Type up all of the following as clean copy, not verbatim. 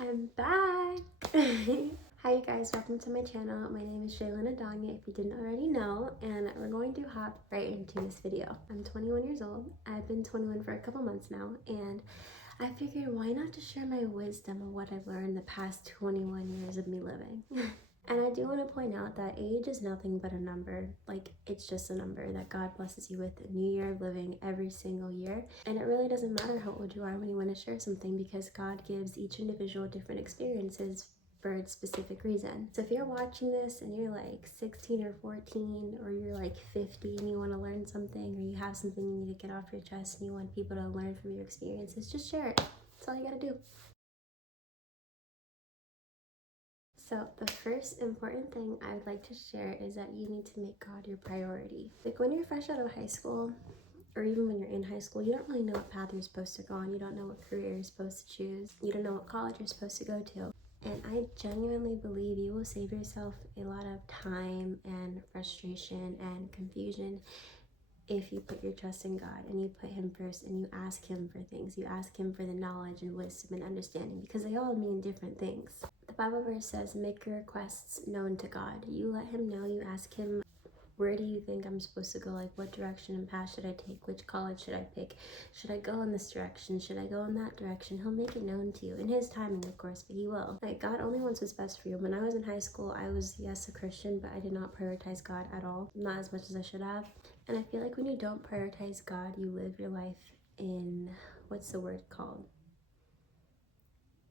I'm back! Hi you guys, welcome to my channel. My name is Shailyn Adanya, if you didn't already know, and we're going to hop right into this video. I'm 21 years old. I've been 21 for a couple months now, and I figured why not just share my wisdom of what I've learned the past 21 years of me living. And I do want to point out that age is nothing but a number. Like, it's just a number that God blesses you with a new year of living every single year. And it really doesn't matter how old you are when you want to share something, because God gives each individual different experiences for a specific reason. So if you're watching this and you're like 16 or 14, or you're like 50 and you want to learn something, or you have something you need to get off your chest and you want people to learn from your experiences, just share it. That's all you gotta do. So the first important thing I would like to share is that you need to make God your priority. Like when you're fresh out of high school, or even when you're in high school, you don't really know what path you're supposed to go on. You don't know what career you're supposed to choose. You don't know what college you're supposed to go to. And I genuinely believe you will save yourself a lot of time and frustration and confusion if you put your trust in God and you put Him first and you ask Him for things. You ask Him for the knowledge and wisdom and understanding, because they all mean different things. The Bible verse says, make your requests known to God. You let Him know, you ask Him, where do you think I'm supposed to go? Like, what direction and path should I take? Which college should I pick? Should I go in this direction? Should I go in that direction? He'll make it known to you in His timing, of course, but He will. Like, God only wants what's best for you. When I was in high school, I was, yes, a Christian, but I did not prioritize God at all. Not as much as I should have. And I feel like when you don't prioritize God, you live your life in, what's the word called?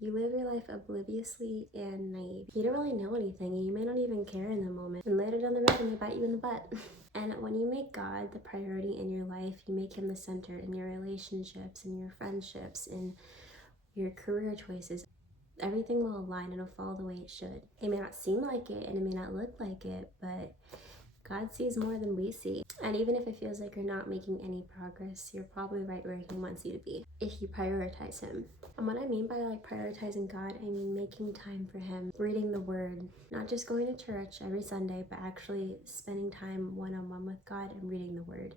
You live your life obliviously and naive. You don't really know anything, and you may not even care in the moment. And later down the road, it may bite you in the butt. And when you make God the priority in your life, you make Him the center in your relationships, in your friendships, in your career choices. Everything will align and it'll fall the way it should. It may not seem like it and it may not look like it, but God sees more than we see. And even if it feels like you're not making any progress, you're probably right where He wants you to be if you prioritize Him. And what I mean by like prioritizing God, I mean making time for Him, reading the Word, not just going to church every Sunday, but actually spending time one-on-one with God and reading the Word.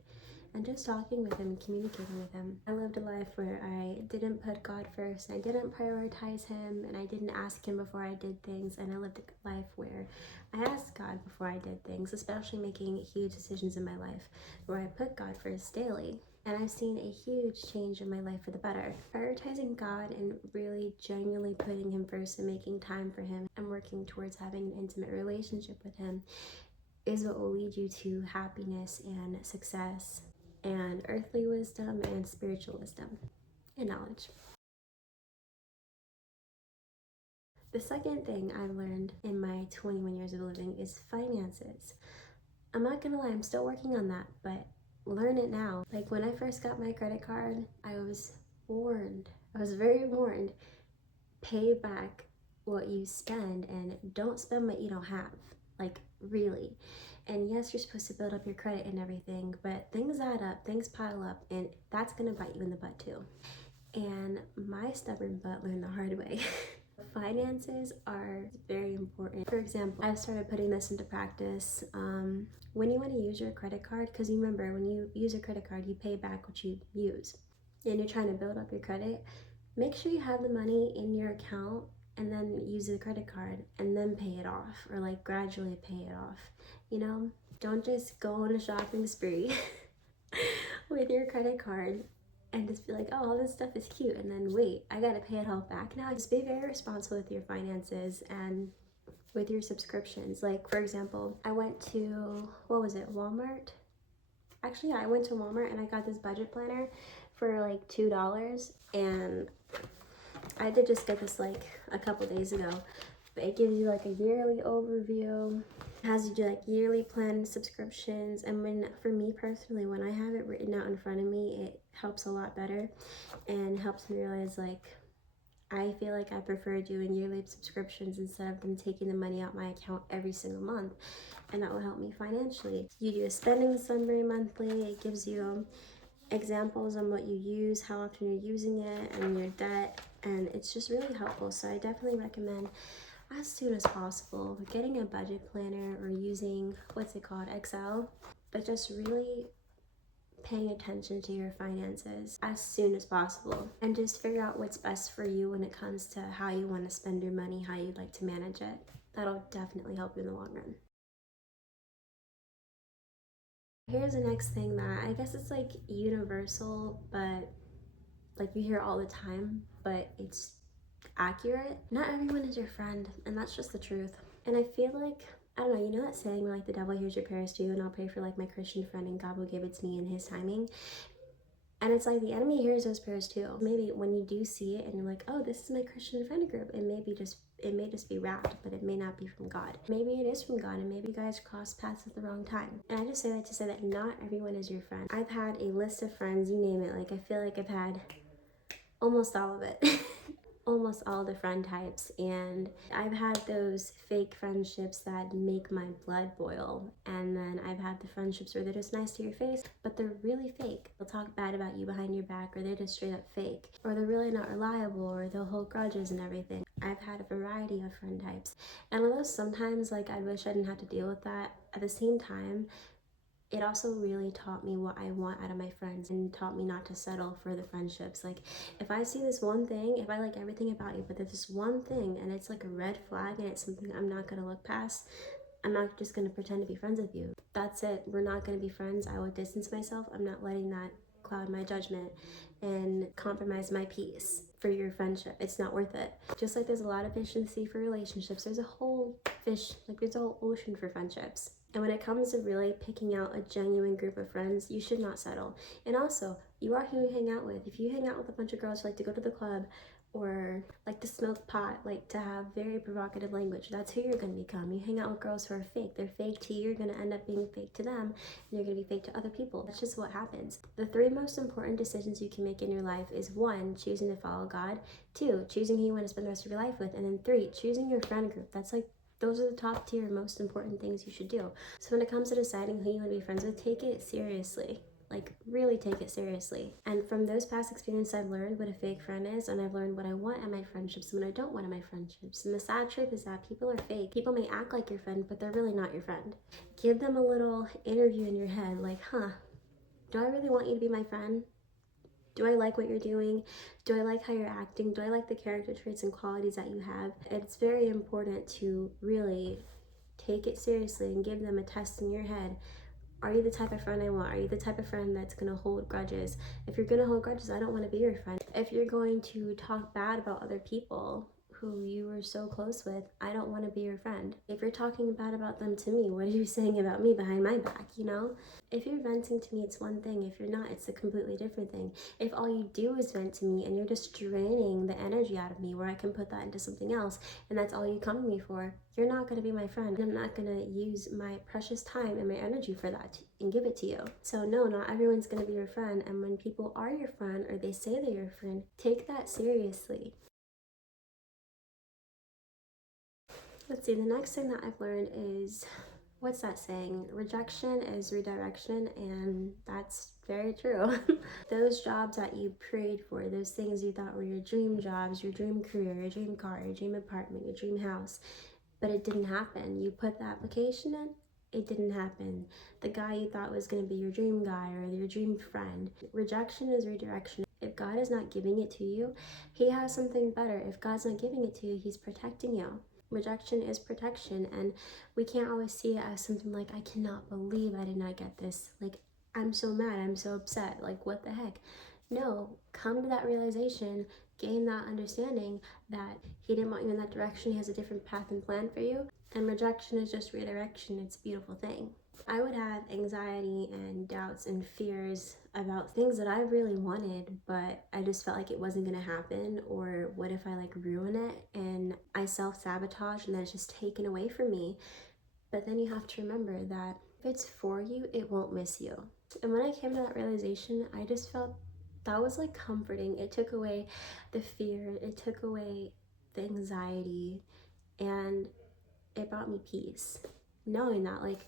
And just talking with Him and communicating with Him. I lived a life where I didn't put God first, I didn't prioritize Him, and I didn't ask Him before I did things. And I lived a life where I asked God before I did things, especially making huge decisions in my life, where I put God first daily. And I've seen a huge change in my life for the better. Prioritizing God and really genuinely putting Him first and making time for Him and working towards having an intimate relationship with Him is what will lead you to happiness and success and earthly wisdom and spiritual wisdom and knowledge. The second thing I've learned in my 21 years of living is finances. I'm not gonna lie, I'm still working on that, but learn it now. Like when I first got my credit card, I was warned. I was very warned. Pay back what you spend and don't spend what you don't have. Like, really. And yes, you're supposed to build up your credit and everything, but things add up, things pile up, and that's gonna bite you in the butt too. And my stubborn butt learned the hard way. Finances are very important. For example, I've started putting this into practice. When you want to use your credit card, because you remember when you use a credit card, you pay back what you use, and you're trying to build up your credit, make sure you have the money in your account and then use the credit card and then pay it off, or like gradually pay it off. You know, don't just go on a shopping spree with your credit card and just be like, oh, all this stuff is cute, and then wait, I gotta pay it all back now. Just be very responsible with your finances and with your subscriptions. Like, for example, I went to, what was it, Walmart? Actually, yeah, I went to Walmart and I got this budget planner for like $2, and I did just get this like a couple days ago, but it gives you like a yearly overview, has you do like yearly plan subscriptions. And when, for me personally, when I have it written out in front of me, it helps a lot better and helps me realize, like, I feel like I prefer doing yearly subscriptions instead of them taking the money out my account every single month, and that will help me financially. You do a spending summary monthly. It gives you examples on what you use, how often you're using it, and your debt, and it's just really helpful. So I definitely recommend, as soon as possible, getting a budget planner or using, what's it called, Excel, but just really paying attention to your finances as soon as possible, and just figure out what's best for you when it comes to how you want to spend your money, how you'd like to manage it. That'll definitely help you in the long run. Here's the next thing that I guess it's like universal, but like you hear all the time, but it's accurate. Not everyone is your friend, and that's just the truth. And I feel like, I don't know, you know that saying where like the devil hears your prayers too, and I'll pray for like my Christian friend and God will give it to me in his timing. And it's like the enemy hears those prayers too. Maybe when you do see it and you're like, oh, this is my Christian friend group, it may just be wrapped, but it may not be from God. Maybe it is from God, and maybe you guys cross paths at the wrong time. And I just say that to say that not everyone is your friend. I've had a list of friends, you name it. Like I feel like I've had almost all of it. Almost all the friend types, and I've had those fake friendships that make my blood boil, and then I've had the friendships where they're just nice to your face but they're really fake. They'll talk bad about you behind your back, or they're just straight up fake, or they're really not reliable, or they'll hold grudges and everything. I've had a variety of friend types, and although sometimes like I wish I didn't have to deal with that, at the same time it also really taught me what I want out of my friends, and taught me not to settle for the friendships. Like if I see this one thing, if I like everything about you, but there's this one thing and it's like a red flag and it's something I'm not gonna look past, I'm not just gonna pretend to be friends with you. That's it. We're not gonna be friends. I will distance myself. I'm not letting that cloud my judgment and compromise my peace for your friendship. It's not worth it. Just like there's a lot of fish in the sea for relationships, there's a whole there's a whole ocean for friendships. And when it comes to really picking out a genuine group of friends, you should not settle. And also, you are who you hang out with. If you hang out with a bunch of girls who like to go to the club, or like to smoke pot, like to have very provocative language, that's who you're going to become. You hang out with girls who are fake. They're fake to you, you're going to end up being fake to them, and you're going to be fake to other people. That's just what happens. The three most important decisions you can make in your life is 1, choosing to follow God, 2, choosing who you want to spend the rest of your life with, and then 3, choosing your friend group. Those are the top tier most important things you should do. So when it comes to deciding who you want to be friends with, take it seriously. Like really take it seriously. And from those past experiences, I've learned what a fake friend is, and I've learned what I want in my friendships and what I don't want in my friendships. And the sad truth is that people are fake. People may act like your friend, but they're really not your friend. Give them a little interview in your head, like, do I really want you to be my friend? Do I like what you're doing? Do I like how you're acting? Do I like the character traits and qualities that you have? It's very important to really take it seriously and give them a test in your head. Are you the type of friend I want? Are you the type of friend that's gonna hold grudges? If you're gonna hold grudges, I don't wanna be your friend. If you're going to talk bad about other people who you were so close with, I don't wanna be your friend. If you're talking bad about them to me, what are you saying about me behind my back, you know? If you're venting to me, it's one thing. If you're not, it's a completely different thing. If all you do is vent to me and you're just draining the energy out of me where I can put that into something else, and that's all you come to me for, you're not going to be my friend. I'm not going to use my precious time and my energy for that and give it to you. So no, not everyone's going to be your friend. And when people are your friend, or they say they're your friend, take that seriously. Let's see, the next thing that I've learned is, what's that saying? Rejection is redirection, and that's very true. Those jobs that you prayed for, those things you thought were your dream jobs, your dream career, your dream car, your dream apartment, your dream house, but it didn't happen. You put the application in, it didn't happen. The guy you thought was going to be your dream guy or your dream friend. Rejection is redirection. If God is not giving it to you, he has something better. If God's not giving it to you, he's protecting you. Rejection is protection, and we can't always see it as something like, I cannot believe I did not get this. Like, I'm so mad, I'm so upset, like what the heck? No, come to that realization, gain that understanding that he didn't want you in that direction, he has a different path and plan for you, and rejection is just redirection. It's a beautiful thing. I would have anxiety and doubts and fears about things that I really wanted, but I just felt like it wasn't gonna happen, or what if I like ruin it and I self-sabotage and then it's just taken away from me. But then you have to remember that if it's for you, it won't miss you. And when I came to that realization, I just felt that was like comforting. It took away the fear, it took away the anxiety, and it brought me peace. Knowing that, like,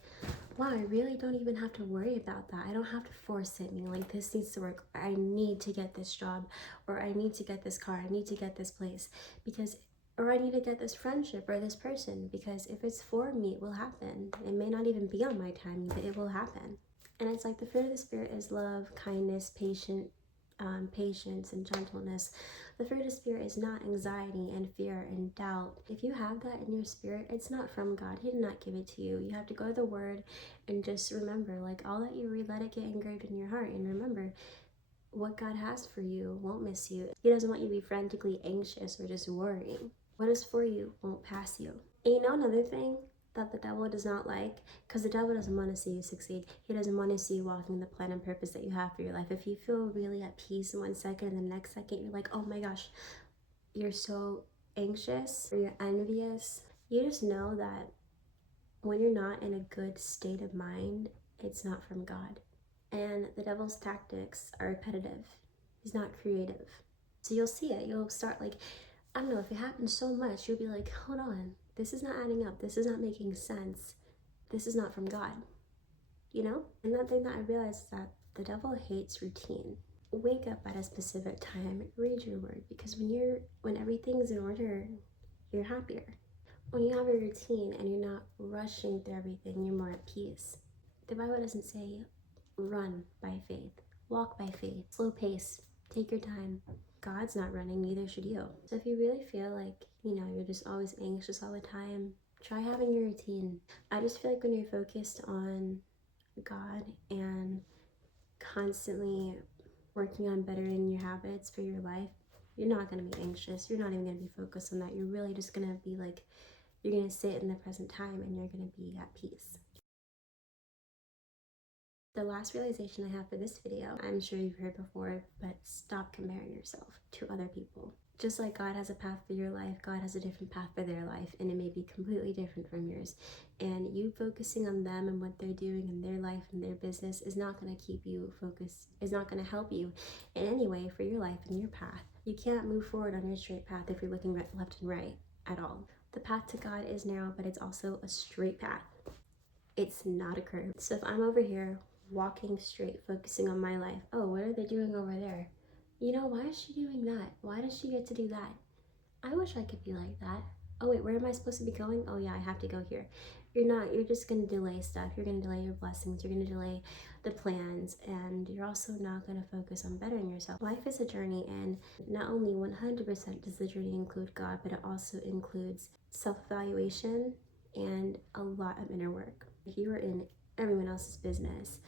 wow, I really don't even have to worry about that. I don't have to force it, me like, this needs to work, or I need to get this job, or I need to get this car, I need to get this place, because, or I need to get this friendship or this person, because if it's for me, it will happen. It may not even be on my timing, but it will happen. And it's like the fruit of the Spirit is love, kindness, patience, and gentleness. The fruit of the Spirit is not anxiety and fear and doubt. If you have that in your spirit, it's not from God. He did not give it to you. You have to go to the Word and just remember, like, all that you read, let it get engraved in your heart. And remember, what God has for you won't miss you. He doesn't want you to be frantically anxious or just worrying. What is for you won't pass you. And you know another thing that the devil does not like? Because the devil doesn't want to see you succeed. He doesn't want to see you walking the plan and purpose that you have for your life. If you feel really at peace in 1 second and the next second you're like, oh my gosh, you're so anxious or you're envious, you just know that when you're not in a good state of mind, it's not from God. And the devil's tactics are repetitive. He's not creative. So you'll see it. You'll start like, I don't know, if it happens so much, you'll be like, hold on, this is not adding up. This is not making sense. This is not from God, you know? And that thing that I realized is that the devil hates routine. Wake up at a specific time, read your word, because when everything's in order, you're happier. When you have a routine and you're not rushing through everything, you're more at peace. The Bible doesn't say run by faith, walk by faith, slow pace, take your time. God's not running, neither should you. So if you really feel like, you're just always anxious all the time, try having your routine. I just feel like when you're focused on God and constantly working on bettering your habits for your life, you're not going to be anxious. You're not even going to be focused on that. You're really just going to be like, you're going to sit in the present time and you're going to be at peace. The last realization I have for this video, I'm sure you've heard before, but stop comparing yourself to other people. Just like God has a path for your life, God has a different path for their life, and it may be completely different from yours. And you focusing on them and what they're doing in their life and their business is not going to keep you focused, is not going to help you in any way for your life and your path. You can't move forward on your straight path if you're looking left and right at all. The path to God is narrow, but it's also a straight path. It's not a curve. So if I'm over here walking straight, focusing on my life, oh, what are they doing over there? Why is she doing that? Why does she get to do that? I wish I could be like that. Oh wait, where am I supposed to be going? Oh yeah, I have to go here. You're just gonna delay stuff. You're gonna delay your blessings. You're gonna delay the plans, and you're also not gonna focus on bettering yourself. Life is a journey, and not only 100% does the journey include God, but it also includes self-evaluation and a lot of inner work. If you are in everyone else's business,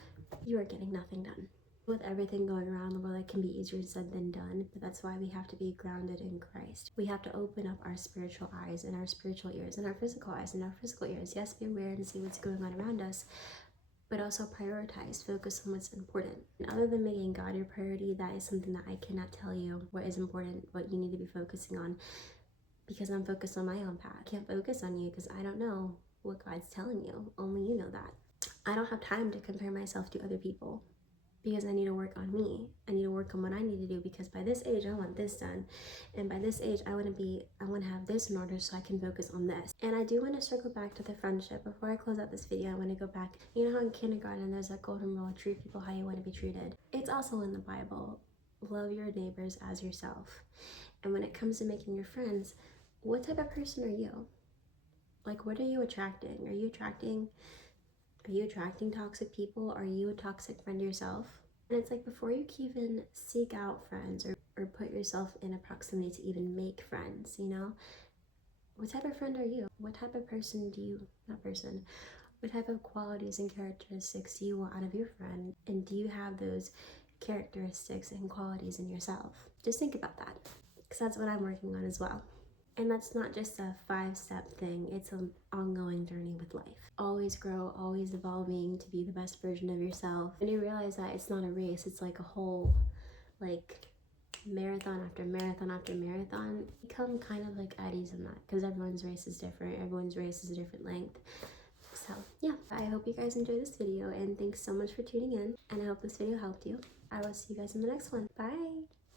you are getting nothing done. With everything going around the world, it can be easier said than done, but that's why we have to be grounded in Christ. We have to open up our spiritual eyes and our spiritual ears and our physical eyes and our physical ears. Yes, be aware and see what's going on around us, but also prioritize, focus on what's important. And other than making God your priority, that is something that I cannot tell you what is important, what you need to be focusing on, because I'm focused on my own path. I can't focus on you because I don't know what God's telling you. Only you know that. I don't have time to compare myself to other people, because I need to work on me. I need to work on what I need to do, because by this age I want this done, and by this age I want to have this in order so I can focus on this. And I do want to circle back to the friendship. Before I close out this video, I want to go back. You know how in kindergarten there's that golden rule, treat people how you want to be treated? It's also in the Bible. Love your neighbors as yourself. And when it comes to making your friends, what type of person are you? Like, what are you attracting? Are you attracting toxic people? Are you a toxic friend yourself? And it's like, before you can even seek out friends or put yourself in a proximity to even make friends, what type of friend are you? What type of person what type of qualities and characteristics do you want out of your friend? And do you have those characteristics and qualities in yourself? Just think about that, because that's what I'm working on as well. And that's not just a 5-step thing, it's an ongoing journey with life. Always grow, always evolving to be the best version of yourself. And you realize that it's not a race, it's like a whole, marathon after marathon after marathon. Become kind of like at ease in that, because everyone's race is different, everyone's race is a different length. So yeah, I hope you guys enjoyed this video, and thanks so much for tuning in, and I hope this video helped you. I will see you guys in the next one. Bye!